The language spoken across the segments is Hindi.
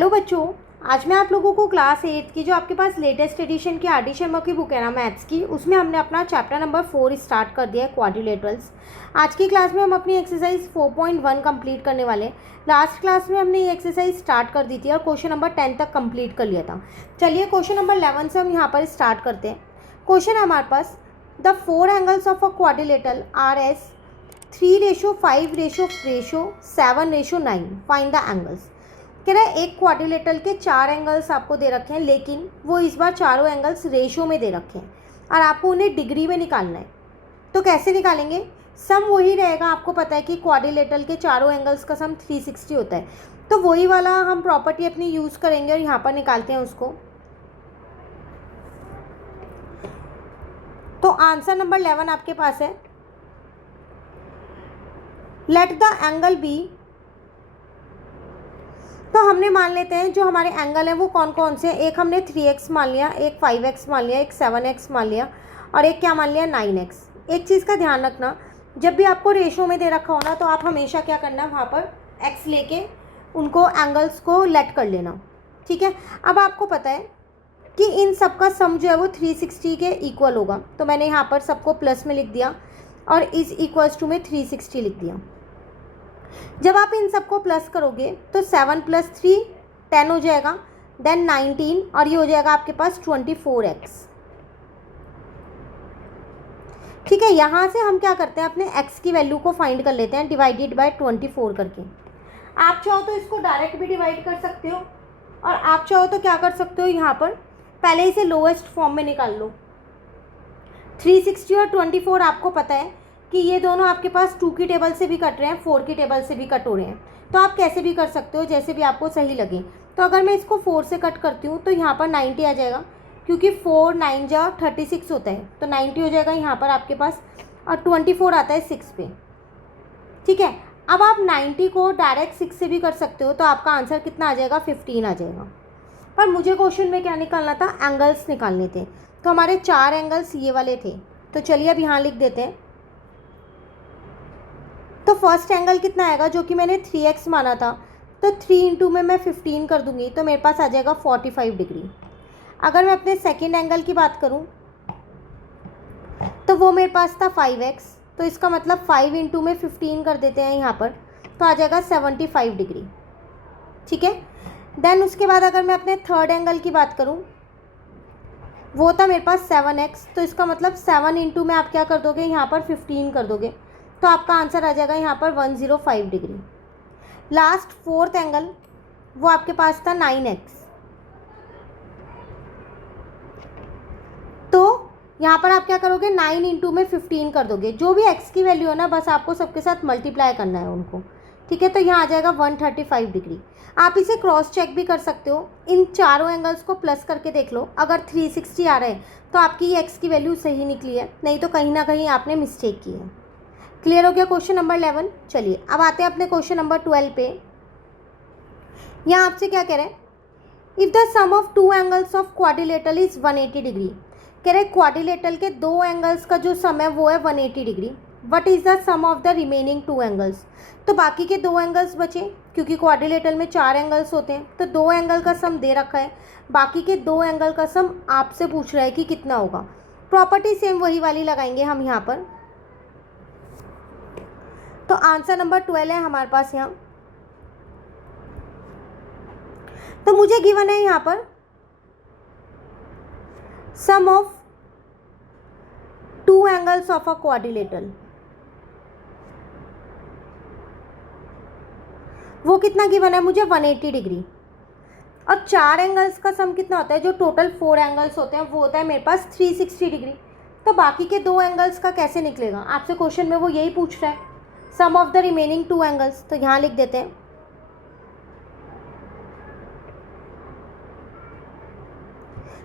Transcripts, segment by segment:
हेलो बच्चों, आज मैं आप लोगों को क्लास 8 की जो आपके पास लेटेस्ट एडिशन की आर डी शर्मा की बुक है ना मैथ्स की, उसमें हमने अपना चैप्टर नंबर 4 स्टार्ट कर दिया है, क्वाड्रिलेटरल्स। आज की क्लास में हम अपनी एक्सरसाइज 4.1 कंप्लीट करने वाले हैं। लास्ट क्लास में हमने ये एक्सरसाइज स्टार्ट कर दी थी और क्वेश्चन नंबर 10 तक कंप्लीट कर लिया था। चलिए क्वेश्चन नंबर 11 से हम यहाँ पर स्टार्ट करते हैं। क्वेश्चन है हमारे पास, the 4 angles of a quadrilateral are as 3:5:7:9, find the angles. कह रहा है एक क्वाड्रिलेटरल के 4 एंगल्स आपको दे रखे हैं, लेकिन वो इस बार चारों एंगल्स रेशो में दे रखे हैं और आपको उन्हें डिग्री में निकालना है। तो कैसे निकालेंगे? सम वही रहेगा, आपको पता है कि क्वाड्रिलेटरल के चारों एंगल्स का सम 360 होता है, तो वही वाला हम प्रॉपर्टी अपनी यूज़ करेंगे और यहाँ पर निकालते हैं उसको। तो आंसर नंबर 11 आपके पास है, लेट द एंगल बी। तो हमने मान लेते हैं जो हमारे एंगल हैं वो कौन कौन से हैं। एक हमने 3x मान लिया, एक 5x मान लिया, एक 7x मान लिया और एक क्या मान लिया, 9x। एक चीज़ का ध्यान रखना, जब भी आपको रेशो में दे रखा हो ना, तो आप हमेशा क्या करना, वहाँ पर x लेके उनको एंगल्स को लेट कर लेना, ठीक है। अब आपको पता है कि इन सब का सम जो है वो 360 के इक्वल होगा, तो मैंने यहाँ पर सबको प्लस में लिख दिया और इस इक्वल्स टू में 360 लिख दिया। जब आप इन सबको प्लस करोगे तो 7 + 3 10 हो जाएगा, देन 19 और ये हो जाएगा आपके पास 24x, ठीक है। यहाँ से हम क्या करते हैं, अपने x की वैल्यू को फाइंड कर लेते हैं डिवाइडेड बाय 24 करके। आप चाहो तो इसको डायरेक्ट भी डिवाइड कर सकते हो और आप चाहो तो क्या कर सकते हो, यहाँ पर पहले इसे लोएस्ट फॉर्म में निकाल लो। 360 और 24 आपको पता है कि ये दोनों आपके पास 2 की टेबल से भी कट रहे हैं, 4 की टेबल से भी कट हो रहे हैं, तो आप कैसे भी कर सकते हो, जैसे भी आपको सही लगे। तो अगर मैं इसको 4 से कट करती हूँ तो यहाँ पर 90 आ जाएगा, क्योंकि 4 9 जा 36 होता है, तो 90 हो जाएगा यहाँ पर आपके पास, और 24 आता है 6 पे, ठीक है। अब आप 90 को डायरेक्ट 6 से भी कर सकते हो, तो आपका आंसर कितना आ जाएगा, 15 आ जाएगा। पर मुझे क्वेश्चन में क्या निकालना था, एंगल्स निकालने थे, तो हमारे 4 एंगल्स ये वाले थे। तो चलिए अब यहाँ लिख देते हैं। तो फर्स्ट एंगल कितना आएगा, जो कि मैंने 3x माना था, तो 3 इंटू में मैं 15 कर दूंगी, तो मेरे पास आ जाएगा 45 डिग्री। अगर मैं अपने सेकेंड एंगल की बात करूं तो वो मेरे पास था 5x, तो इसका मतलब 5 इंटू में 15 कर देते हैं यहाँ पर, तो आ जाएगा 75 डिग्री, ठीक है। देन उसके बाद अगर मैं अपने थर्ड एंगल की बात करूँ, वो था मेरे पास 7x, तो इसका मतलब 7 इंटू में आप क्या कर दोगे, यहाँ पर 15 कर दोगे, तो आपका आंसर आ जाएगा यहाँ पर 105 डिग्री। लास्ट फोर्थ एंगल वो आपके पास था 9x, तो यहाँ पर आप क्या करोगे, 9 इंटू में 15 कर दोगे, जो भी x की वैल्यू है ना, बस आपको सबके साथ मल्टीप्लाई करना है उनको, ठीक है। तो यहाँ आ जाएगा 135 डिग्री। आप इसे क्रॉस चेक भी कर सकते हो, इन चारों एंगल्स को प्लस करके देख लो, अगर 360 आ रहा है तो आपकी ये x की वैल्यू सही निकली है, नहीं तो कहीं ना कहीं आपने मिस्टेक की है। क्लियर हो गया क्वेश्चन नंबर 11। चलिए अब आते हैं अपने क्वेश्चन नंबर 12 पे। यहाँ आपसे क्या कह रहे हैं, if the sum of 2 angles of quadrilateral is 180 degree. कह रहे हैं क्वाड्रिलेटरल के 2 एंगल्स का जो सम है वो है 180 degree. What is the sum of the remaining 2 angles. तो बाकी के 2 एंगल्स बचे, क्योंकि क्वाड्रिलेटरल में 4 एंगल्स होते हैं, तो 2 एंगल का सम दे रखा है, बाकी के 2 एंगल का सम आपसे पूछ रहा है कि कितना होगा। प्रॉपर्टी सेम वही वाली लगाएंगे हम यहाँ पर। तो आंसर नंबर 12 है हमारे पास यहाँ। तो मुझे गिवन है यहाँ पर sum of 2 angles of a quadrilateral, वो कितना गिवन है मुझे, 180 डिग्री। और 4 एंगल्स का सम कितना होता है, जो टोटल 4 एंगल्स होते हैं वो होता है मेरे पास 360 डिग्री। तो बाकी के 2 एंगल्स का कैसे निकलेगा, आपसे क्वेश्चन में वो यही पूछ रहा है, sum of the remaining 2 angles. तो यहाँ लिख देते हैं,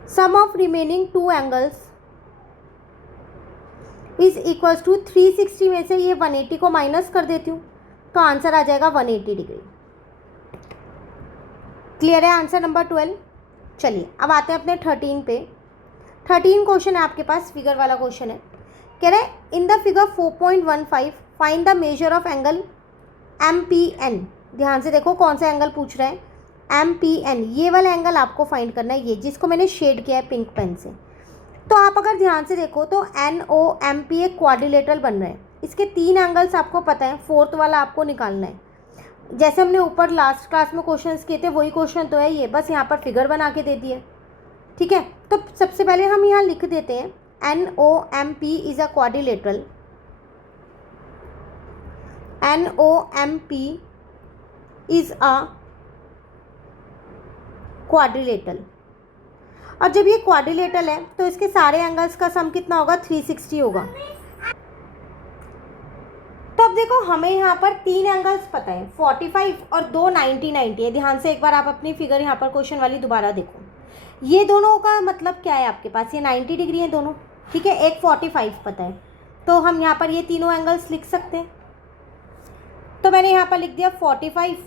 sum of remaining 2 angles is equals to 360 में से ये 180 को माइनस कर देती हूँ, तो आंसर आ जाएगा 180 डिग्री। क्लियर है आंसर नंबर 12। चलिए अब आते हैं अपने 13 पे। 13 क्वेश्चन है आपके पास, फिगर वाला क्वेश्चन है। कह रहे हैं in the figure 4.15 find the measure of angle MPN। ध्यान से देखो कौन सा एंगल पूछ रहा है, MPN, ये वाला एंगल आपको फाइंड करना है, ये जिसको मैंने शेड किया है पिंक पेन से। तो आप अगर ध्यान से देखो तो NOMP एक क्वाड्रिलेटरल बन रहा है। इसके 3 एंगल्स आपको पता है, फोर्थ वाला आपको निकालना है। जैसे हमने ऊपर लास्ट क्लास में क्वेश्चंस किए थे वही क्वेश्चन तो है ये, बस यहाँ पर फिगर बना के दे दिए। ठीक है, तो सबसे पहले हम यहाँ लिख देते हैं NOMP is a quadrilateral, NOMP is a quadrilateral. और जब ये क्वाड्रिलेटरल है तो इसके सारे एंगल्स का सम कितना होगा, 360 होगा। तो अब देखो हमें यहाँ पर 3 एंगल्स पता है, 45 और 2 90 है। ध्यान से एक बार आप अपनी फिगर यहाँ पर क्वेश्चन वाली दोबारा देखो। ये दोनों का मतलब क्या है आपके पास, ये 90 डिग्री है दोनों। ठीक है, एक 45 पता है, तो हम यहाँ पर ये तीनों एंगल्स लिख सकते हैं। तो मैंने यहाँ पर लिख दिया 45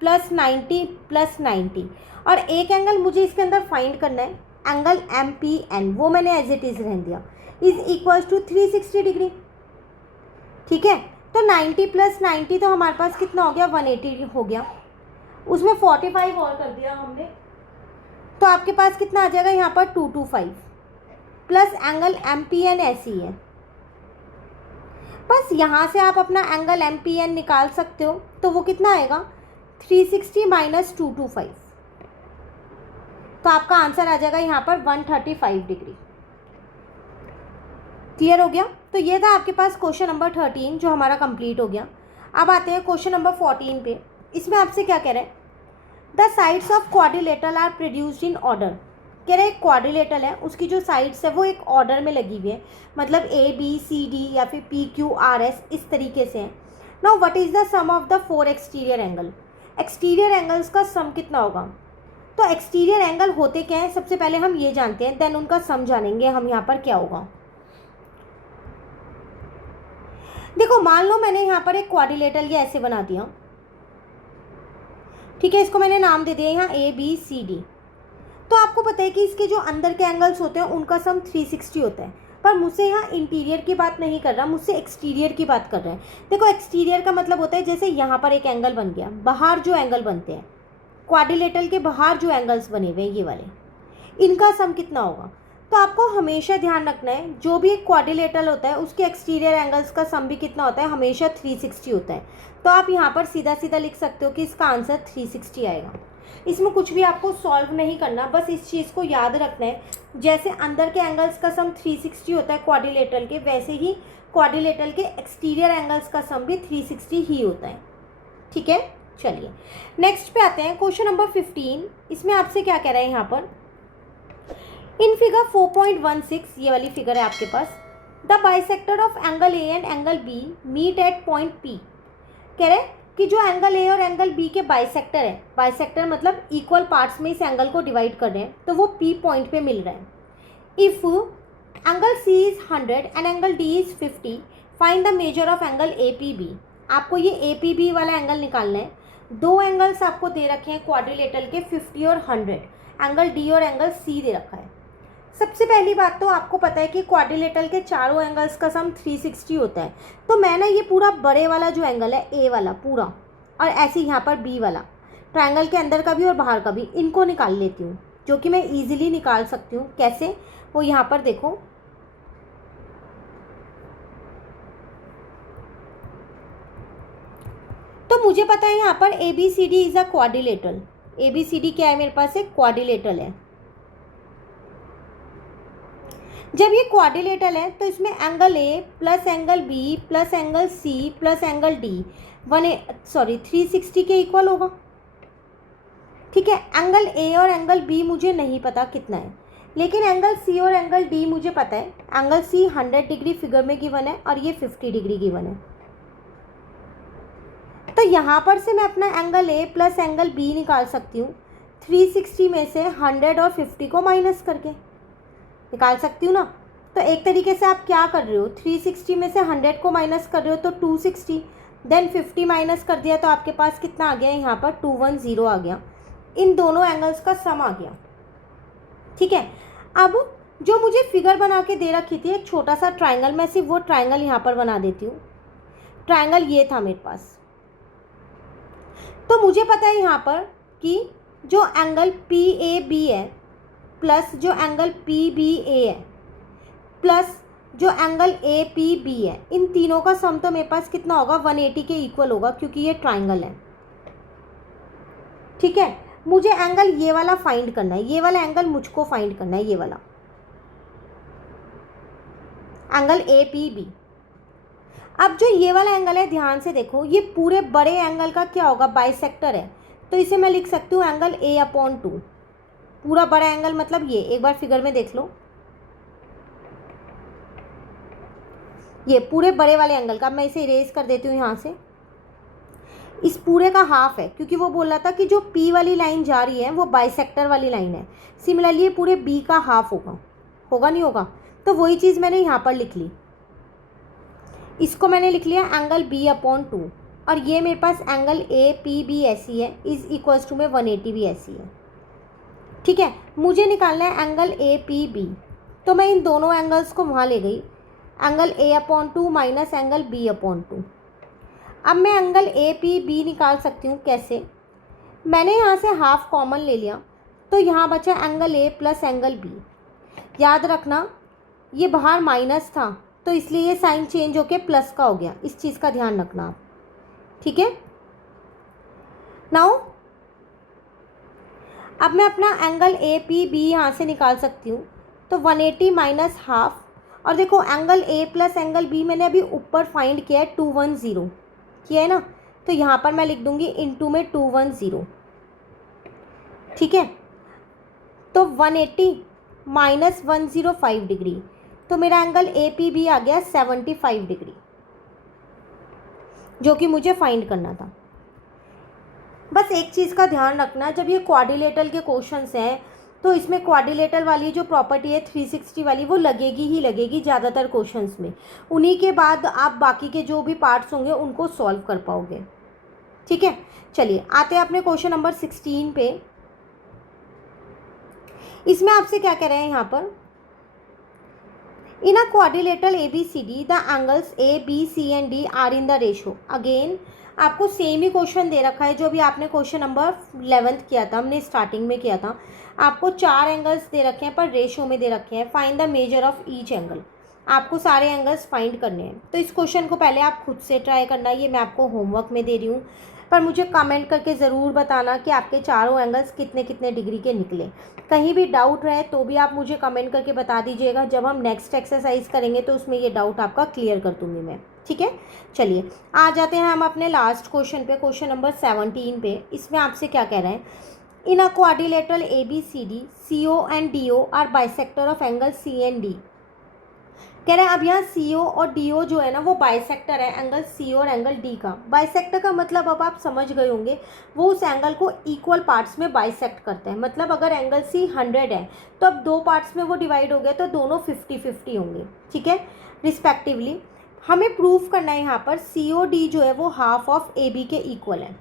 + 90 + 90। और एक एंगल मुझे इसके अंदर फाइंड करना है, एंगल MPN, वो मैंने एज इट इज़ रहने दिया, इज़ इक्वल टू 360 डिग्री। ठीक है, तो 90 + 90 तो हमारे पास कितना हो गया, 180 हो गया। उसमें 45 और कर दिया हमने, तो आपके पास कितना आ जाएगा यहाँ पर 225 प्लस एंगल MPN ऐसी है। बस यहाँ से आप अपना एंगल MPN निकाल सकते हो, तो वो कितना आएगा, 360 - 225। तो आपका आंसर आ जाएगा यहाँ पर 135 डिग्री। क्लियर हो गया। तो ये था आपके पास क्वेश्चन नंबर 13 जो हमारा कंप्लीट हो गया। अब आते हैं क्वेश्चन नंबर 14 पे। इसमें आपसे क्या कह रहे हैं, the sides of quadrilateral are produced in order. कह रहे हैं क्वाड्रिलेटरल है, उसकी जो साइड्स है वो एक ऑर्डर में लगी हुई है, मतलब ABCD या फिर PQRS इस तरीके से है। Now what is the sum of the 4 exterior angle. Exterior angles का सम कितना होगा। तो एक्सटीरियर एंगल होते क्या है, सबसे पहले हम ये जानते हैं, देन उनका सम जानेंगे हम यहाँ पर क्या होगा। देखो मान लो मैंने यहाँ पर एक क्वाड्रिलेटरल ये ऐसे बना दिया। ठीक है, इसको मैंने नाम दे दिया यहाँ ABCD। तो आपको पता है कि इसके जो अंदर के एंगल्स होते हैं उनका सम 360 होता है, पर मुझसे यहाँ इंटीरियर की बात नहीं कर रहा, मुझसे एक्सटीरियर की बात कर रहा है। देखो एक्सटीरियर का मतलब होता है जैसे यहाँ पर एक एंगल बन गया, बाहर जो एंगल बनते हैं क्वाड्रिलेटरल के बाहर जो एंगल्स बने हुए हैं ये वाले, इनका सम कितना होगा। तो आपको हमेशा ध्यान रखना है जो भी एक क्वाड्रिलेटरल होता है उसके एक्सटीरियर एंगल्स का सम भी कितना होता है, हमेशा 360 होता है। तो आप यहाँ पर सीधा सीधा लिख सकते हो कि इसका आंसर 360 आएगा। इसमें कुछ भी आपको सॉल्व नहीं करना, बस इस चीज़ को याद रखना है, जैसे अंदर के एंगल्स का सम 360 होता है क्वाड्रिलेटरल के, वैसे ही क्वाड्रिलेटरल के एक्सटीरियर एंगल्स का सम भी 360 ही होता है। ठीक है, चलिए नेक्स्ट पे आते हैं, क्वेश्चन नंबर 15। इसमें आपसे क्या कह रहा है यहाँ पर, इन फिगर 4.16 ये वाली फिगर है आपके पास, the bisector of angle A and angle B meet at point P। कह रहे कि जो एंगल A और एंगल B के बाइसेक्टर है, बाइसेक्टर मतलब इक्वल पार्ट्स में इस एंगल को डिवाइड कर रहे हैं, तो वो P पॉइंट पे मिल रहा है। If angle C is 100 and angle D is 50, find the measure of angle APB। आपको ये APB वाला एंगल निकालना है। दो एंगल्स आपको दे रखे हैं क्वाड्रिलेटरल के, 50 और 100, एंगल D और एंगल C दे रखा है। सबसे पहली बात तो आपको पता है कि क्वाड्रिलेटरल के चारों एंगल्स का सम 360 होता है। तो मैं ना ये पूरा बड़े वाला जो एंगल है A वाला पूरा, और ऐसे यहाँ पर B वाला, ट्रायंगल के अंदर का भी और बाहर का भी, इनको निकाल लेती हूँ, जो कि मैं इजीली निकाल सकती हूँ। कैसे, वो यहाँ पर देखो, तो मुझे पता है यहाँ पर ABCD is a quadrilateral. ABCD क्या है मेरे पास, एक क्वाड्रिलेटरल है। जब ये क्वाड्रिलेटरल है तो इसमें angle A plus angle B plus angle C plus angle D 360 के इक्वल होगा। ठीक है, एंगल A और एंगल B मुझे नहीं पता कितना है, लेकिन एंगल C और एंगल D मुझे पता है। एंगल C 100 डिग्री फिगर में गिवन है और ये 50 डिग्री गिवन है। तो यहाँ पर से मैं अपना angle A plus angle B निकाल सकती हूँ 360 में से 100 और 50 को माइनस करके निकाल सकती हूँ ना। तो एक तरीके से आप क्या कर रहे हो, 360 में से 100 को माइनस कर रहे हो तो 260, देन 50 माइनस कर दिया तो आपके पास कितना आ गया, यहाँ पर 210 आ गया। इन दोनों एंगल्स का सम आ गया। ठीक है, अब जो मुझे फिगर बना के दे रखी थी एक छोटा सा ट्राइंगल, मैं सिर्फ वो ट्राइंगल यहाँ पर बना देती हूँ। ट्राइंगल ये था मेरे पास, तो मुझे पता है यहाँ पर कि जो एंगल पी ए बी है प्लस जो एंगल पी बी ए है प्लस जो एंगल ए पी बी है, इन तीनों का सम तो मेरे पास कितना होगा, 180 के इक्वल होगा, क्योंकि ये ट्राइंगल है। ठीक है, मुझे एंगल ये वाला फाइंड करना है, ये वाला एंगल मुझको फाइंड करना है, ये वाला एंगल ए पी बी। अब जो ये वाला एंगल है, ध्यान से देखो, ये पूरे बड़े एंगल का क्या होगा, बाइसेक्टर है, तो इसे मैं लिख सकती हूँ एंगल A/2। पूरा बड़ा एंगल मतलब ये, एक बार फिगर में देख लो, ये पूरे बड़े वाले एंगल का, मैं इसे इरेज कर देती हूँ यहाँ से, इस पूरे का हाफ है, क्योंकि वो बोल रहा था कि जो P वाली लाइन जा रही है वो बाइसेक्टर वाली लाइन है। सिमिलरली ये पूरे B का हाफ होगा, होगा नहीं होगा, तो वही चीज़ मैंने यहाँ पर लिख ली, इसको मैंने लिख लिया एंगल B/2, और ये मेरे पास एंगल APB ऐसी है, इज इक्वल्स टू में 180 भी ऐसी है। ठीक है, मुझे निकालना है एंगल APB, तो मैं इन दोनों एंगल्स को वहाँ ले गई, angle A/2 minus angle B/2। अब मैं एंगल APB निकाल सकती हूँ, कैसे, मैंने यहाँ से हाफ कॉमन ले लिया, तो यहाँ बचा angle A plus angle B। याद रखना ये बाहर माइनस था, तो इसलिए ये साइन चेंज होके प्लस का हो गया, इस चीज़ का ध्यान रखना आप। ठीक है, नाउ अब मैं अपना एंगल APB यहाँ से निकाल सकती हूँ, तो 180 माइनस हाफ, और देखो angle A plus angle B मैंने अभी ऊपर फाइंड किया है, 210 किया है ना, तो यहाँ पर मैं लिख दूँगी इनटू में 210। ठीक है, तो 180 माइनस 105 डिग्री, तो मेरा एंगल APB आ गया 75 डिग्री, जो कि मुझे फाइंड करना था। बस एक चीज़ का ध्यान रखना, जब ये क्वाड्रिलेटरल के क्वेश्चंस हैं तो इसमें क्वाड्रिलेटरल वाली जो प्रॉपर्टी है 360 वाली, वो लगेगी ही लगेगी ज़्यादातर क्वेश्चंस में, उन्हीं के बाद आप बाकी के जो भी पार्ट्स होंगे उनको सॉल्व कर पाओगे। ठीक है, चलिए आते हैं अपने क्वेश्चन नंबर 16 पे। इसमें आपसे क्या कह रहे हैं यहाँ पर, in a quadrilateral ABCD the angles ABC and D are in the ratio. Again आपको सेम ही क्वेश्चन दे रखा है जो भी आपने क्वेश्चन नंबर 11 किया था, हमने स्टार्टिंग में किया था। आपको 4 एंगल्स दे रखे हैं पर रेशो में दे रखे हैं, find the measure of each angle. आपको सारे एंगल्स फाइंड करने हैं, तो इस क्वेश्चन को पहले आप खुद से ट्राई करना, ये मैं आपको होमवर्क में दे रही हूँ, पर मुझे कमेंट करके ज़रूर बताना कि आपके चारों एंगल्स कितने कितने डिग्री के निकले। कहीं भी डाउट रहे तो भी आप मुझे कमेंट करके बता दीजिएगा, जब हम नेक्स्ट एक्सरसाइज करेंगे तो उसमें ये डाउट आपका क्लियर कर दूँगी मैं। ठीक है, चलिए आ जाते हैं हम अपने लास्ट क्वेश्चन पे, क्वेश्चन नंबर 17 पे। इसमें आपसे क्या कह रहे हैं, in a quadrilateral ABCD CO and DO are bisector of angle C and D। कह रहे हैं अब यहाँ CO और DO जो है ना वो बाइसेक्टर है एंगल C और एंगल D का। बाइसेक्टर का मतलब अब आप समझ गए होंगे, वो उस एंगल को इक्वल पार्ट्स में बाइसेक्ट करते हैं। मतलब अगर एंगल C 100 है तो अब 2 पार्ट्स में वो डिवाइड हो गया, तो दोनों 50-50 होंगे। ठीक है, रिस्पेक्टिवली हमें प्रूफ करना है यहाँ पर COD जो है वो हाफ ऑफ AB के इक्वल है।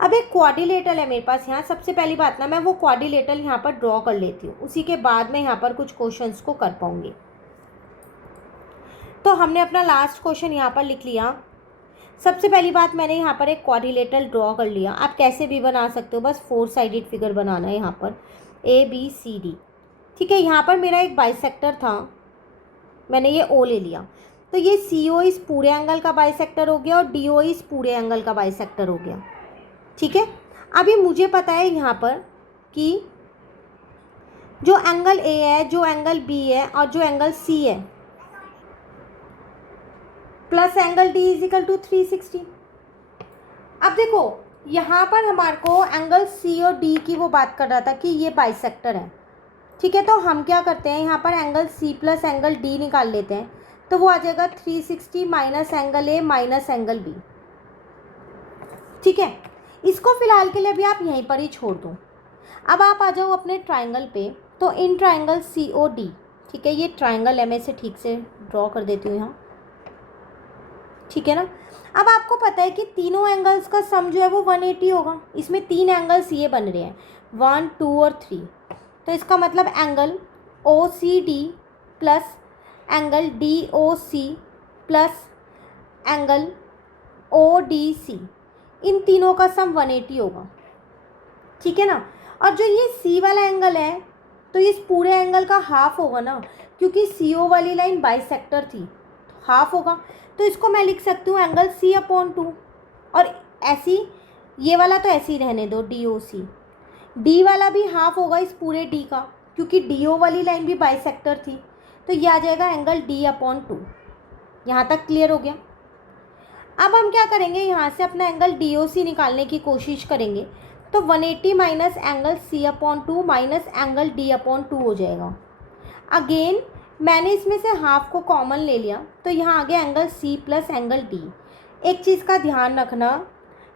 अब एक क्वाड्रिलेटरल है मेरे पास यहाँ, सबसे पहली बात ना मैं वो क्वाड्रिलेटरल यहाँ पर ड्रॉ कर लेती हूँ, उसी के बाद मैं यहाँ पर कुछ क्वेश्चंस को कर पाऊँगी। तो हमने अपना लास्ट क्वेश्चन यहाँ पर लिख लिया। सबसे पहली बात मैंने यहाँ पर एक क्वाड्रिलेटरल ड्रॉ कर लिया, आप कैसे भी बना सकते हो, बस 4 साइडेड फिगर बनाना है यहाँ पर ABCD। ठीक है, यहाँ पर मेरा एक बाइसेक्टर था, मैंने ये O ले लिया, तो ये CO इस पूरे एंगल का बाइसेक्टर हो गया और DO इस पूरे एंगल का बाइसेक्टर हो गया। ठीक है, अभी मुझे पता है यहाँ पर कि जो एंगल A है, जो एंगल B है और जो एंगल C है plus angle D is equal to 360। अब देखो यहाँ पर हमारे को एंगल C और D की वो बात कर रहा था कि ये बाइसेक्टर है। ठीक है, तो हम क्या करते हैं, यहाँ पर angle C plus angle D निकाल लेते हैं, तो वो आ जाएगा 360 minus angle A minus angle B। ठीक है, इसको फिलहाल के लिए भी आप यहीं पर ही छोड़ दो। अब आप आ जाओ अपने ट्राइंगल पे, तो इन ट्राइंगल COD, ठीक है, ये ट्राइंगल है, मैं इसे ठीक से ड्रॉ कर देती हूँ यहाँ। ठीक है ना, अब आपको पता है कि तीनों एंगल्स का सम जो है वो 180 होगा। इसमें 3 एंगल्स ये बन रहे हैं 1, 2 और 3, तो इसका मतलब angle OCD plus angle DOC plus angle ODC, इन तीनों का सम 180 होगा। ठीक है ना। और जो ये सी वाला एंगल है तो इस पूरे एंगल का हाफ होगा ना, क्योंकि सी ओ वाली लाइन बाइसेक्टर थी, हाफ होगा। तो इसको मैं लिख सकती हूँ एंगल सी अपॉन 2। और ऐसी ये वाला तो ऐसे ही रहने दो, डी ओ सी। डी वाला भी हाफ होगा इस पूरे डी का, क्योंकि डी ओ वाली लाइन भी बाइसेक्टर थी। तो ये आ जाएगा एंगल डी अपॉन 2। यहाँ तक क्लियर हो गया। अब हम क्या करेंगे, यहाँ से अपना एंगल डी ओ सी निकालने की कोशिश करेंगे। तो 180 minus angle C upon 2 minus angle D upon 2 हो जाएगा। अगेन मैंने इसमें से हाफ को कॉमन ले लिया, तो यहाँ आ गया angle C plus angle D. एक चीज़ का ध्यान रखना,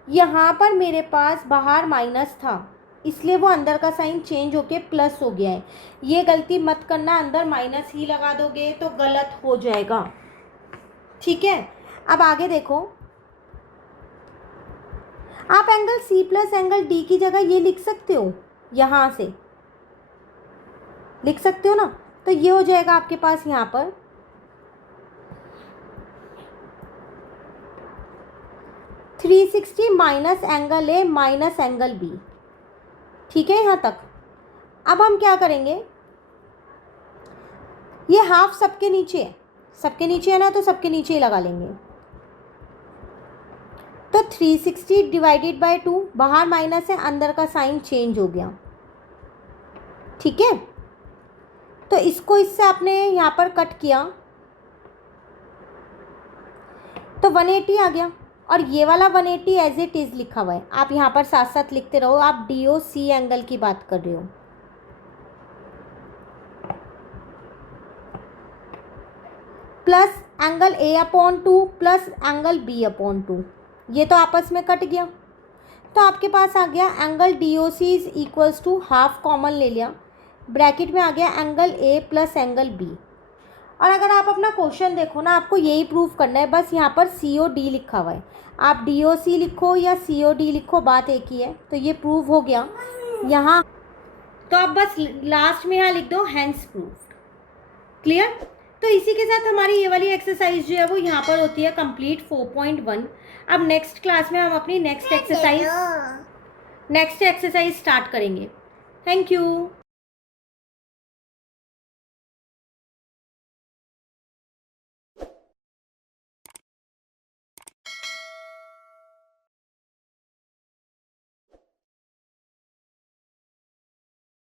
यहाँ पर मेरे पास बाहर माइनस था, इसलिए वो अंदर का साइन चेंज होके प्लस हो गया है। ये गलती मत करना, अंदर माइनस ही लगा दोगे तो गलत हो जाएगा। ठीक है, अब आगे देखो, आप angle C plus angle D की जगह ये लिख सकते हो, यहाँ से लिख सकते हो ना। तो ये हो जाएगा आपके पास यहाँ पर 360 minus angle A minus angle B. ठीक है यहाँ तक। अब हम क्या करेंगे, ये हाफ सबके नीचे है, सबके नीचे है ना, तो सबके नीचे ही लगा लेंगे। तो 360 डिवाइडेड बाय 2, बाहर माइनस है, अंदर का साइन चेंज हो गया। ठीक है, तो इसको इससे आपने यहाँ पर कट किया तो 180 आ गया। और ये वाला 180 एज इट इज़ लिखा हुआ है, आप यहाँ पर साथ साथ लिखते रहो। आप डी ओ सी एंगल की बात कर रहे हो। Plus angle A upon 2 plus angle B upon 2, ये तो आपस में कट गया। तो आपके पास आ गया angle D O C is equals to half common ले लिया, ब्रैकेट में आ गया angle A plus angle B. और अगर आप अपना क्वेश्चन देखो ना, आपको यही प्रूव करना है, बस यहाँ पर सी ओ डी लिखा हुआ है। आप डी ओ सी लिखो या सी ओ डी लिखो, बात एक ही है। तो ये प्रूव हो गया यहाँ। तो आप बस लास्ट में यहाँ लिख दो हैंस प्रूव्ड। क्लियर। तो इसी के साथ हमारी ये वाली एक्सरसाइज जो है वो यहाँ पर होती है कंप्लीट 4.1। अब नेक्स्ट क्लास में हम अपनी नेक्स्ट एक्सरसाइज स्टार्ट करेंगे। Thank you.